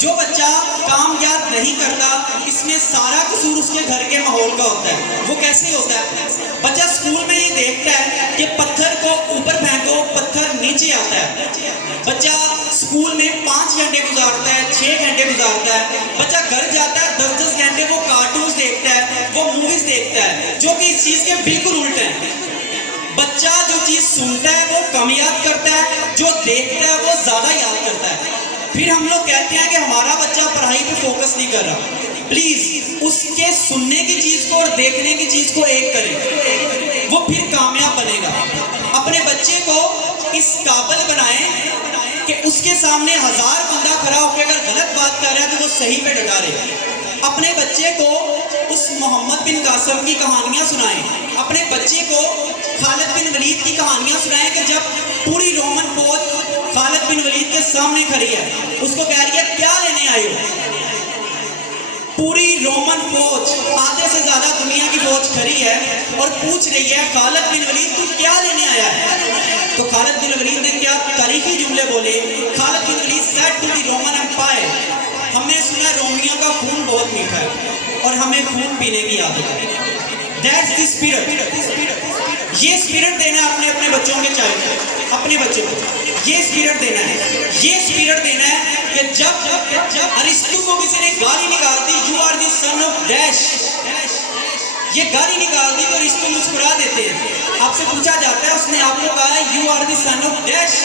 जो बच्चा कामयाब नहीं करता, इसमें सारा कसूर उसके घर के माहौल का होता है। वो कैसे होता है? बच्चा स्कूल में ये देखता है कि पत्थर को ऊपर फेंको, पत्थर नीचे आता है। बच्चा स्कूल में 5 घंटे गुजारता है, 6 घंटे गुजारता है। बच्चा घर जाता है 10-10 घंटे वो कार्टून्स देखता है, वो मूवीज देखता है, जो कि इस चीज के बिल्कुल उल्टे हैं। बच्चा जो चीज सुनता है वो कम याद करता है, जो देखता है वो ज्यादा याद करता है। फिर हम लोग कहते हैं कि हमारा बच्चा पढ़ाई पे फोकस नहीं कर रहा। प्लीज उसके सुनने की चीज को और देखने की चीज को एक करें, वो फिर कामयाब बनेगा। अपने बच्चे को इस काबिल बनाएं कि उसके सामने 1000 बंदा खड़ा होकर अगर गलत बात कर रहा है तो वो सही पे डटा रहे। अपने बच्चे को उस मोहम्मद बिन कासिम की कहानियां सुनाएं। अपने बच्चे को खालिद बिन वलीद की कहानियां सुनाएं कि जब पूरी रोमन फौज खालिद बिन वलीद के सामने खड़ी है, उसको कह रही है क्या लेने आए हो? पूरी रोमन फौज, आधे से ज्यादा दुनिया की फौज खड़ी है और पूछ रही है खालिद बिन वलीद तू क्या लेने आया है? तो खालिद बिन वलीद ने क्या तारीखी जुमले बोले। Khalid bin Walid said to the Roman Empire, हमने सुना रोमियों का खून बहुत मीठा है और हमें खून पीने की आदत है। That's the spirit. ये स्पिरिट देना है अपने अपने बच्चों के, चाहिए अपने बच्चों को ये स्पिरिट देना है। ये स्पिरिट देना है कि जब अरिस्तु को किसी ने गाली निकाल दी, you are the son of dash, ये गाली निकाल दी तो अरिस्तु मुस्कुरा देते हैं। आपसे पूछा जाता है उसने आपको कहा है you are the son of dash,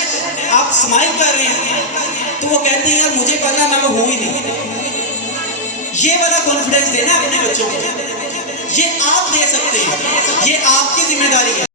आप स्माइल कर रहे हैं, तो वो कहते हैं यार मुझे पता मैं वो हूं ही नहीं। ये वाला कॉन्फिडेंस देना अपने बच्चों को, ये आप दे सकते हैं, ये आपकी जिम्मेदारी है।